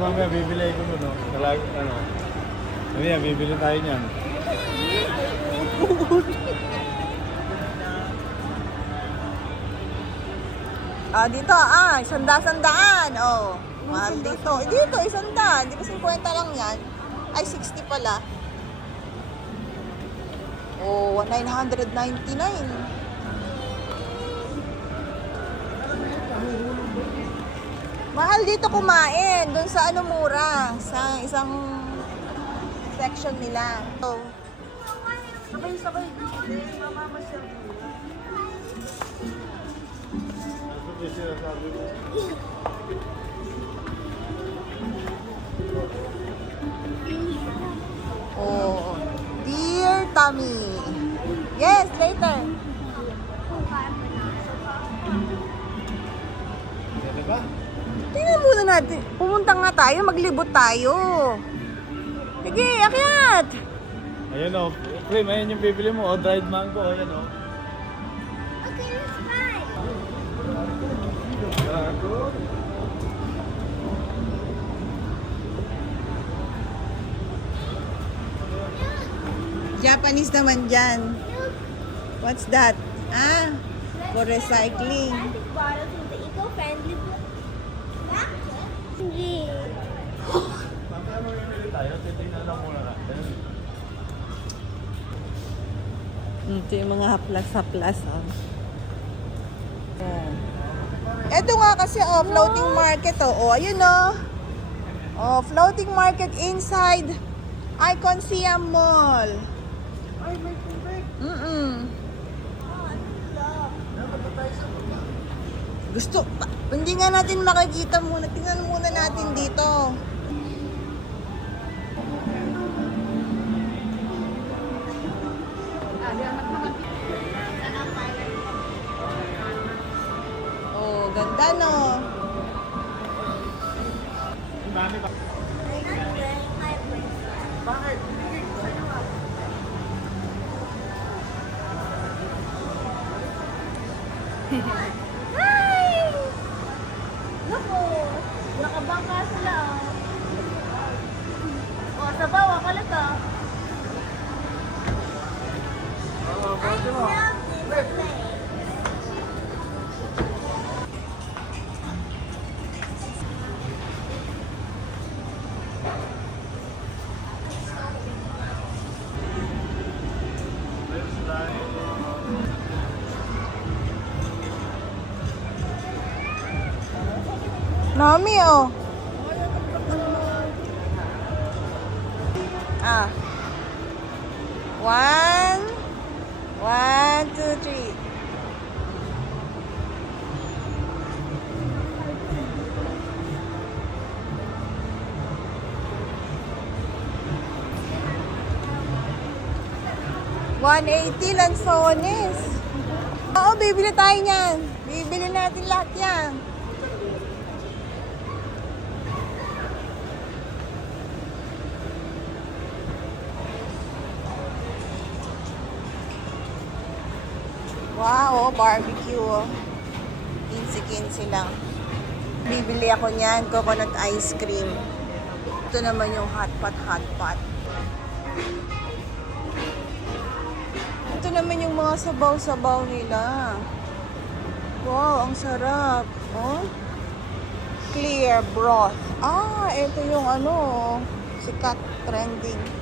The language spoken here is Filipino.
Mamaya bibili ko nun, no? Talaga, ano? Mamaya bibili tayo niyan. Dito, sandaan. Oh, mahal dito. Dito, isandaan. Di ba 50 lang yan? Ay, 60 pala. Oh, 999. Mahal dito kumain. Doon sa ano mura. Sa isang section nila. So, sabay. Mamamasyal. Oh, dear Tommy. Yes, later. Pwede ba? Tingnan muna natin. Pumunta nga tayo, maglibot tayo. Sige, akyat. Ayun, o. Prim, ayun yung bibili mo. O, dried mango. Ayun, o. Okay, let's try. Japanese naman dyan. What's that? For recycling. Plastic bottles with the eco-friendly Hindi. Mamaya mo bibili tayo. Titignan lang muna natin. Ito yung mga haplas-haplas. Oh. Ito nga kasi, floating market. Oh, ayun, oh. Oh, floating market inside Icon Siam Mall. Ay, may tubig. Gusto, hindi nga natin makikita muna. Tingnan muna natin dito. Oh, ganda no. Mami ba? Bakit? Hi! Naku! Nakabangka sila. O, sabaw, akalat ah. I love this place. Nami, oh. One, 2, 3. $180 lansones. Oo, bibili tayo niyan. Bibili natin lahat yan. Wow, barbecue. 15 lang. Bibili ako niyan, coconut ice cream. Ito naman yung hot pot. Ito naman yung mga sabaw-sabaw nila. Wow, ang sarap. Oh? Clear broth. Ito yung sikat, trending.